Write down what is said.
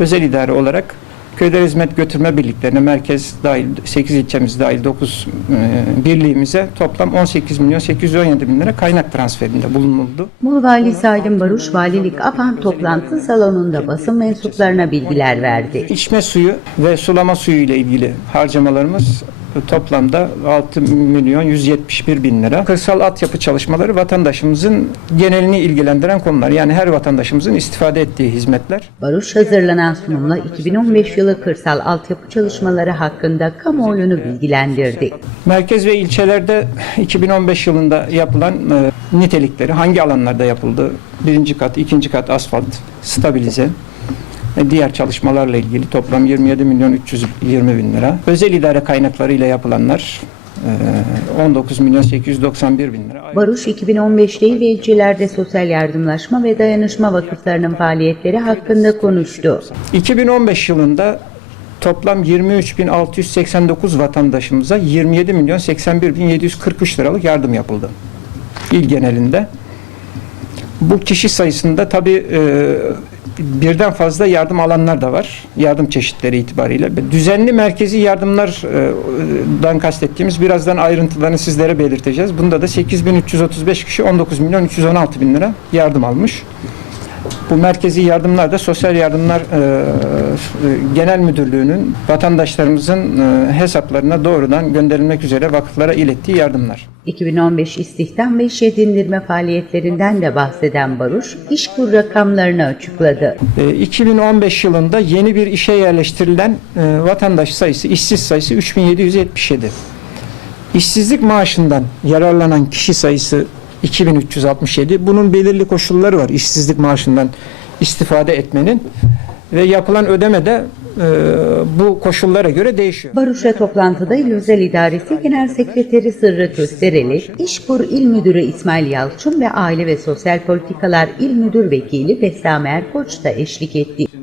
özel idare olarak köyler hizmet götürme birliklerine merkez dahil 8 ilçemiz dahil 9 e, birliğimize toplam 18 milyon 817 bin lira kaynak transferinde bulunuldu. Muğla Valisi Aydın Baruş, Valilik APAN toplantı salonunda basın mensuplarına bilgiler verdi. İçme suyu ve sulama suyu ile ilgili harcamalarımız toplamda 6 milyon 171 bin lira. Kırsal altyapı çalışmaları vatandaşımızın genelini ilgilendiren konular. Yani her vatandaşımızın istifade ettiği hizmetler. Baruş hazırlanan sunumla 2015 yılı kırsal altyapı çalışmaları hakkında kamuoyunu bilgilendirdi. Merkez ve ilçelerde 2015 yılında yapılan e, nitelikleri hangi alanlarda yapıldı? Birinci kat, ikinci kat asfalt, stabilize, diğer çalışmalarla ilgili toplam 27 milyon 320 bin lira. Özel idare kaynakları ile yapılanlar e, 19 milyon 891 bin lira. Baruş 2015'te il ve ilçelerde sosyal yardımlaşma ve dayanışma vakıflarının faaliyetleri hakkında konuştu. 2015 yılında toplam 23.689 vatandaşımıza 27 milyon 81 bin 743 liralık yardım yapıldı. İl genelinde. Bu kişi sayısında tabii e, birden fazla yardım alanlar da var. Yardım çeşitleri itibariyle. Düzenli merkezi yardımlardan kastettiğimiz birazdan ayrıntılarını sizlere belirteceğiz. Bunda da 8335 kişi 19 milyon 316 bin lira yardım almış. Bu merkezi yardımlar da Sosyal Yardımlar e, Genel Müdürlüğü'nün vatandaşlarımızın e, hesaplarına doğrudan gönderilmek üzere vakıflara ilettiği yardımlar. 2015 istihdam ve iş edindirme faaliyetlerinden de bahseden Baruş, işkur rakamlarını açıkladı. E, 2015 yılında yeni bir işe yerleştirilen e, vatandaş sayısı, işsiz sayısı 3777. İşsizlik maaşından yararlanan kişi sayısı 2367. Bunun belirli koşulları var işsizlik maaşından istifade etmenin ve yapılan ödeme de e, bu koşullara göre değişiyor. Baruş'a toplantıda İl Özel İdaresi Genel Sekreteri Sırrı Köstereli, İşkur İl Müdürü İsmail Yalçın ve Aile ve Sosyal Politikalar İl Müdür Vekili Bessame Erkoç da eşlik etti.